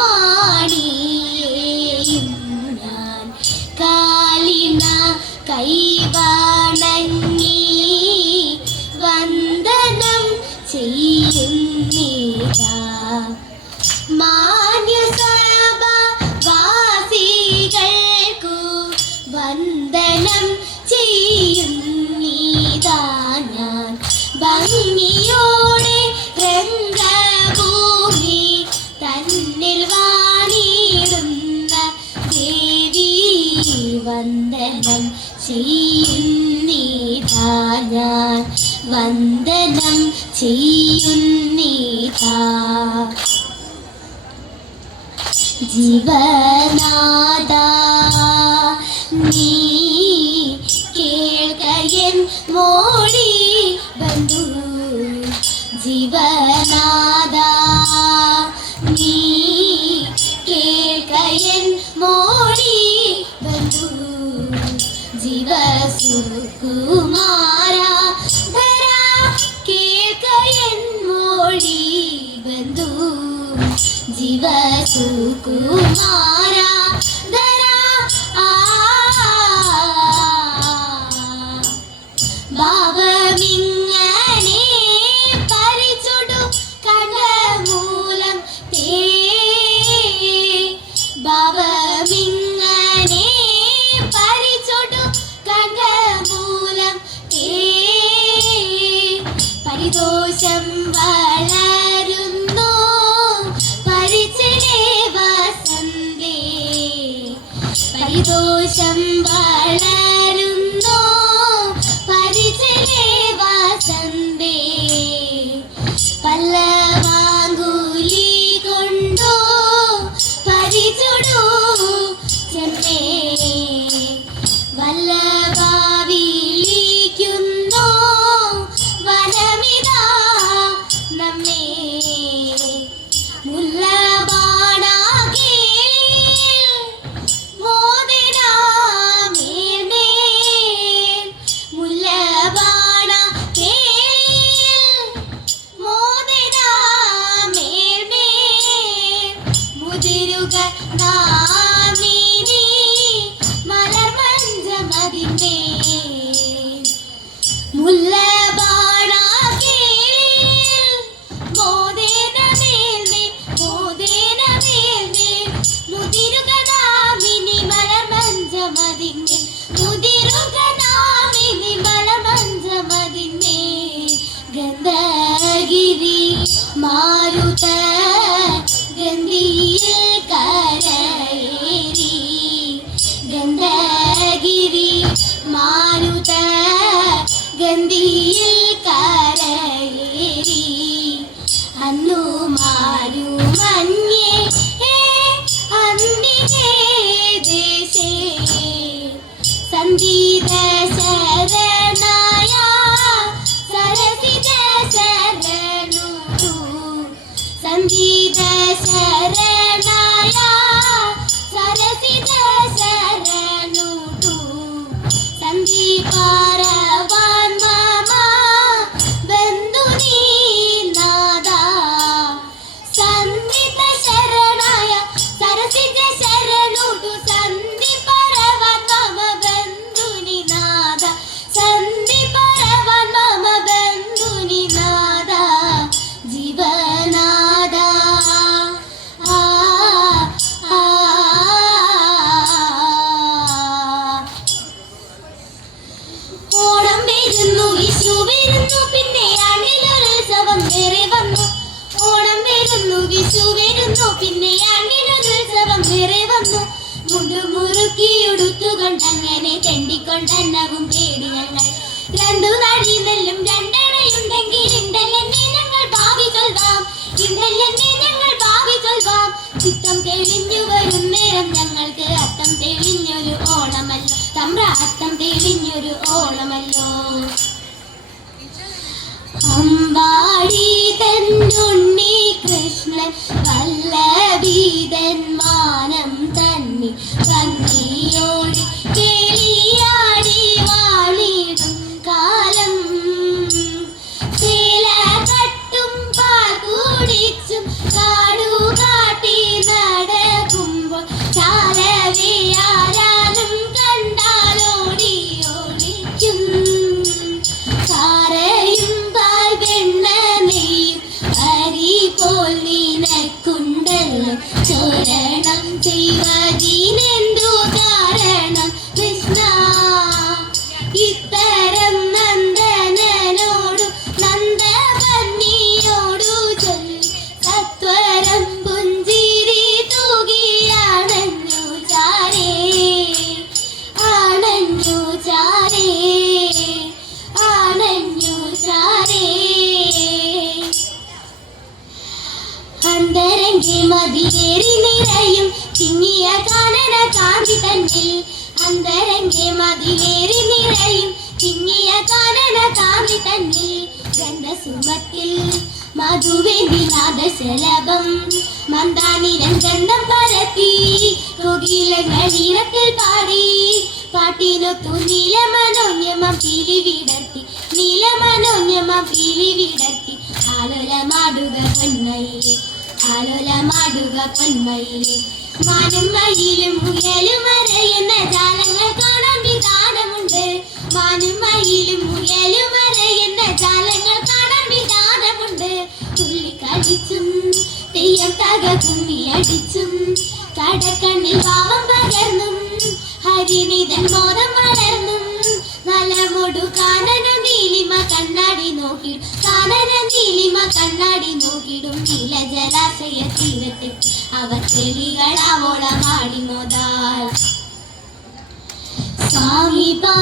വാണിയെയും ഞാൻ കാലിന കൈവാണങ്ങി വന്ദനം ചെയ്യുന്നീതാ. ചെയ്യുന്നീതാ ഞാൻ വന്ദനം ചെയ്യുന്നീതാ. ജീവനാദ നീ കേൾക്കയൻ മോടി ബന്ധു. ജീവനാദ നീ കേൾക്കയൻ മോടി ജീവസുകുമാര ധരാ കേൾക്കയൻ മോടി ബന്ധു. ജീവസുകുമാര ധരാ പരിദോഷം വളരുന്നു പരിചരേ വസന്തേ. പല്ലവാങ്കുലി കൊണ്ടോ പരിചുടൂ. ചെമ്മേ முல்லை സന്ദീത ശരണായ സരസിത ശരണു സംഗീത ശരണായ വിഷു വരുന്നു പിന്നെ അണിലൊരുത്സവം വേറെ വന്നു. മുണ്ടുമുറുക്കിയുടുത്തുകൊണ്ടങ്ങനെ തെണ്ടിക്കൊണ്ടന്നവും തേടി ഞങ്ങൾ രണ്ടു നടി നെല്ലും രണ്ടണയുണ്ടെങ്കിൽ ഇണ്ടല്ലെന്നേ ഞങ്ങൾ ഭാവി വാം ഇണ്ടല്ലെന്നേ ഞങ്ങൾ ഭാവി വാം ചിത്തം തെളിഞ്ഞു വരും നേരം ഞങ്ങൾക്ക് അത്തം വല്ലഭീതൻ മാനം തന്നെ ഭംഗിയോടി കേളിയാടി മതിയേറി നിറയും തിങ്ങിയ കാനന കാന്തി തന്നിൽ. അന്തരങ്കി മതിലേറി നിറയും തിങ്ങിയ കാനന കാന്തി തന്നിൽ. ഗന്ധസുമത്തിൽ മധുവേന്തി നാദശലഭം മന്ദാനിരൻ ഗന്ധം പരത്തി കോകിലങ്ങളീണത്തിൽ പാടി. പാട്ടിനൊത്തു നീലമനോന്യമം പീലി വിടർത്തി. നീലമനോന്യമം പീലി വിടർത്തി. പൊന്മയിലെ ആലോലമാടുക പൊന്മയിലെ. മാനും മയിലും മറയുന്ന ജാലങ്ങൾ കാണാൻ വിധാനമുണ്ട്. മാനും മയിലും മുയലും മറയുന്ന ജാലങ്ങൾ കാണാൻ വിധാനമുണ്ട്. തുള്ളിക്കടിച്ചും തെയ്യം തക കുമ്മിയടിച്ചും കടക്കണ്ണിൽ പാവം പകർന്നും ഹരിനിതൻ മോദം വളർന്നും നലമൊടു കാനന നീലിമ കണ്ണാടി നോക്കി കാനന நீலிம கண்ணாடி மூகிடும் நீல ஜலாசய தீரத்துக்கு அவர் செடிகளா ஓளமாடி மோதால் சாஹிபா